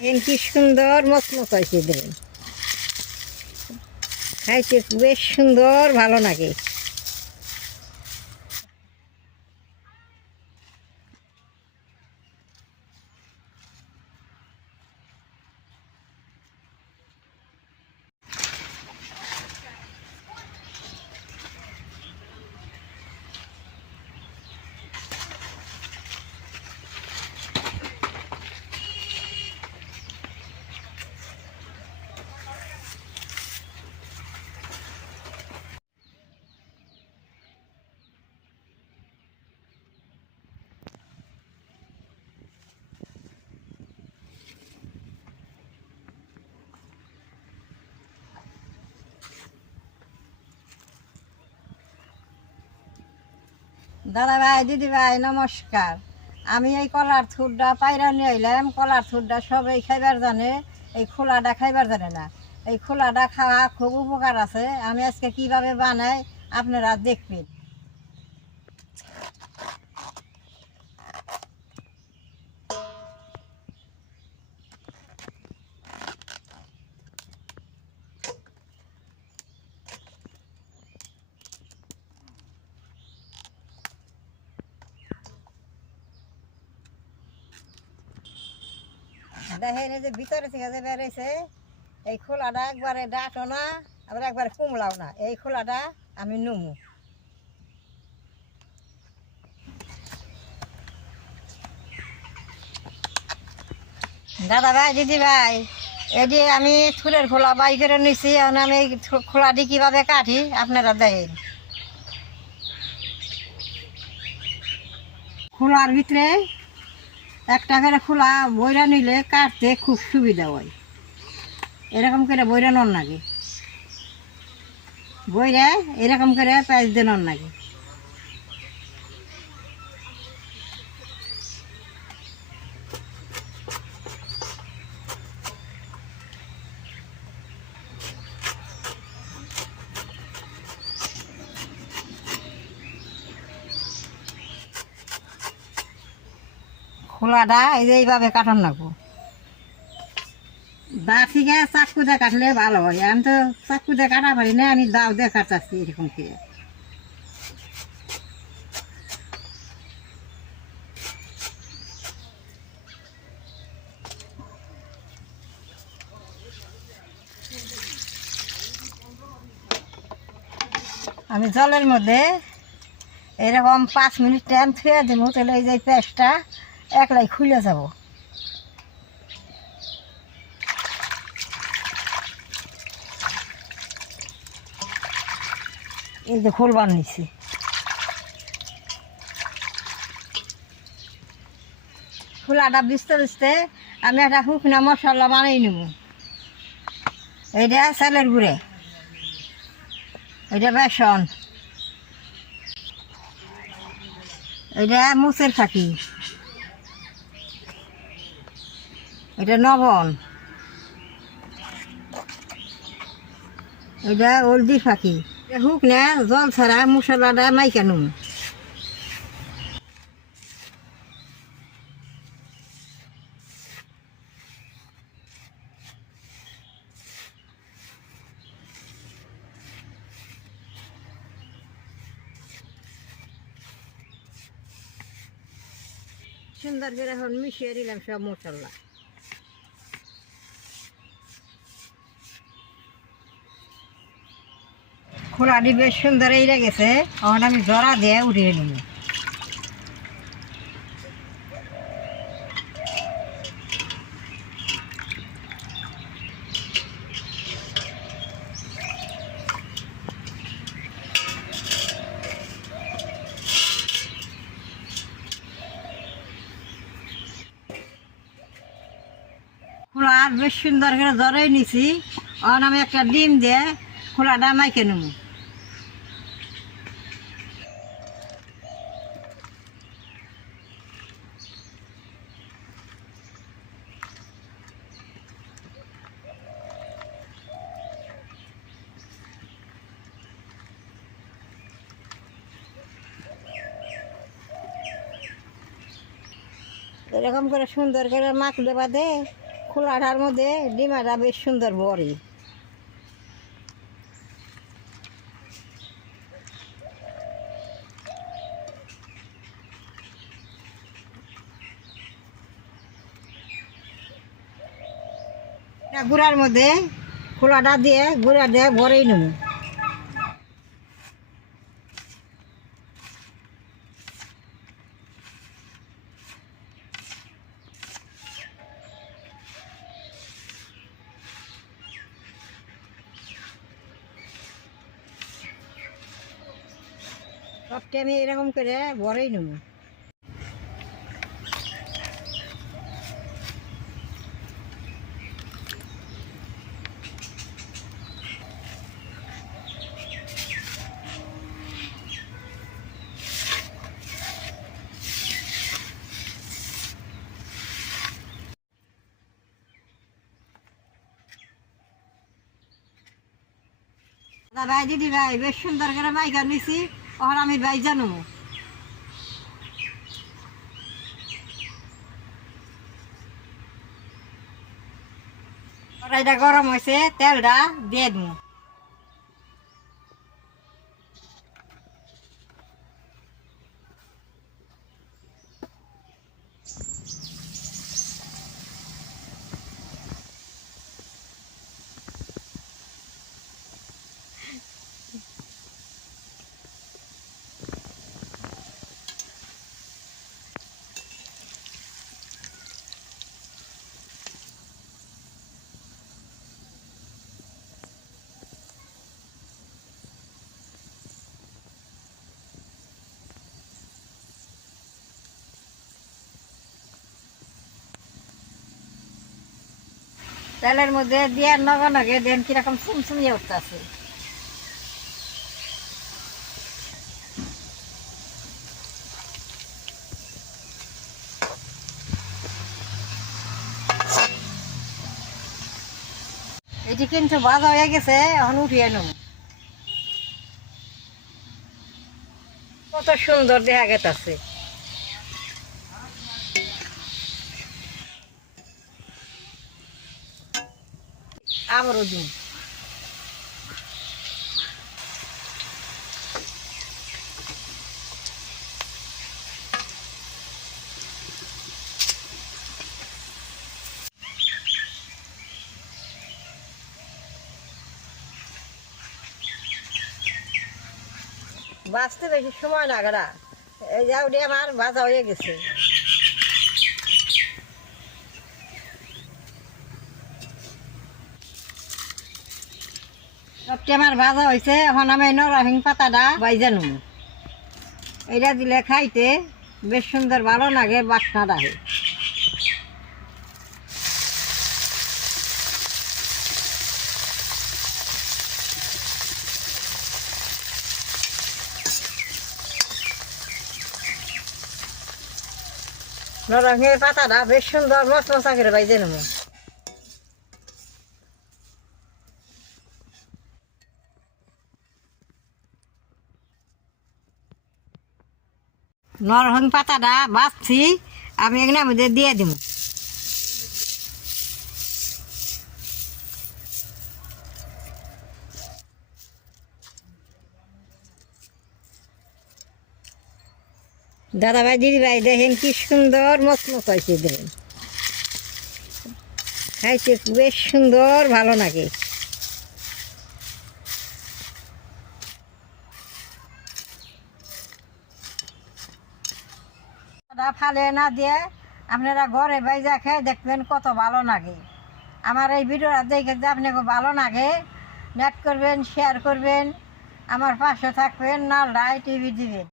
কি সুন্দর মচমচ হয়েছে দেখুন, খাইতে বেশ সুন্দর, ভালো লাগে। দাদা ভাই, দিদি ভাই, নমস্কার। আমি এই কলার থুরটা পায়রা নিয়ে এলাম। কলার থুরটা সবাই খাইবার জানে, এই খোলাটা খাইবার জানে না। এই খোলাটা খাওয়া খুব উপকার আছে। আমি আজকে কিভাবে বানাই আপনারা দেখবেন। দেখেন এই যে ভিতরে থেকে যে বেরোইছে, এই খোলাটা একবারে ডাঁটো না, আবার একবারে কুমলাও না। এই খোলাটা আমি নুমু। দাদা ভাই, দিদি ভাই, এটি আমি থুলের খোলা বাই করে নিছি। এখন আমি এই খোলাটি কীভাবে কাটি আপনারা দেখেন। খোলার ভিতরে একটা করে খোলা বইরা নিলে কাটতে খুব সুবিধা হয়। এরকম করে বইরা নন লাগে, বইরা এরকম করে প্যাঁচ দিয়ে নন লাগে। খোলাটা এই যে এইভাবে কাটান লাগবো। দা থেকে চাকু দিয়ে কাটলে ভালো হয়। আমি তো চাকু দিয়ে কাটা পারি না, আমি দাও দিয়ে কাটাচ্ছি এরকম করে। আমি জলের মধ্যে এরকম 5 মিনিট টাইম থুয়ে দেবো, তাহলে এই যে পেঁয়াজটা একলাই খুলে যাব। এই যে খুলবার নিচ্ছি। খোলাটা ভিজতে ভিজতে আমি একটা শুকনা মশলা বানিয়ে নেব। এইটা চালের গুঁড়ে, এইটা বেসন, এটা মুচের ফাঁকি, এটা লবণ, এটা হলদি ফাঁকি। হুক না জল ছাড়া মশলাটা মাইকা নুন। সুন্দর করে এখন মিশিয়ে দিলাম সব মশলা। খোলাটি বেশ সুন্দর এইটা গেছে। এখন আমি জরা দিয়ে উঠিয়ে নিব। খোলা বেশ সুন্দর করে জরাই নিছি। এখন আমি একটা ডিম দিয়ে খোলাটা মাইকে নেব। এরকম করে সুন্দর করে মাখলে বাদে খোলাটার মধ্যে ডিমাটা বেশ সুন্দর বড়ে। গুঁড়ার মধ্যে খোলাটা দিয়ে গুঁড়া দিয়ে ভরেই নেব। সবটা আমি এরকম করে ভরেই নেব। ভাই দিদি ভাই বেশ সুন্দর করে বাইকার নিছি, ওখানে আমি ভাই জানো কড়াইটা গরম হয়েছে, তেলটা দিয়ে দিব। তেলের মধ্যে দিয়ে নগে নগে দেন কিরকম চুমচুমিয়ে উঠতেছে। এটি কিন্তু ভাজা হয়ে গেছে, এখন উঠিয়ে নেব। কত সুন্দর দেখা গেছে। আবারও দিন। বাঁচতে বেশি সময় লাগে না, এই যা উঠে আমার ভাজা হয়ে গেছে। সবটি আমার ভাজা হয়েছে, এখন আমি নরসিং পাতাটা বাইজা নেব। এটা দিলে খাইতে বেশ সুন্দর ভালো লাগে, বাসনাটা হয়। নরসিংহের পাতাটা বেশ সুন্দর মশমশা করে বাইজে নেব। নরসিংহ পাতাটা বাছছি, আমি এখানে মধ্যে দিয়ে দিব। দাদা ভাই দিদি ভাই দেখেন কি সুন্দর মচমচ হয়েছে, দেখেন খাইতে বেশ সুন্দর ভালো লাগে। ফালে না দিয়ে আপনারা ঘরে বাইজা খেয়ে দেখবেন কত ভালো লাগে। আমার এই ভিডিওটা দেখে যে আপনাকে ভালো লাগে, নেট করবেন, শেয়ার করবেন, আমার পাশে থাকবেন, না টিভি দিবেন।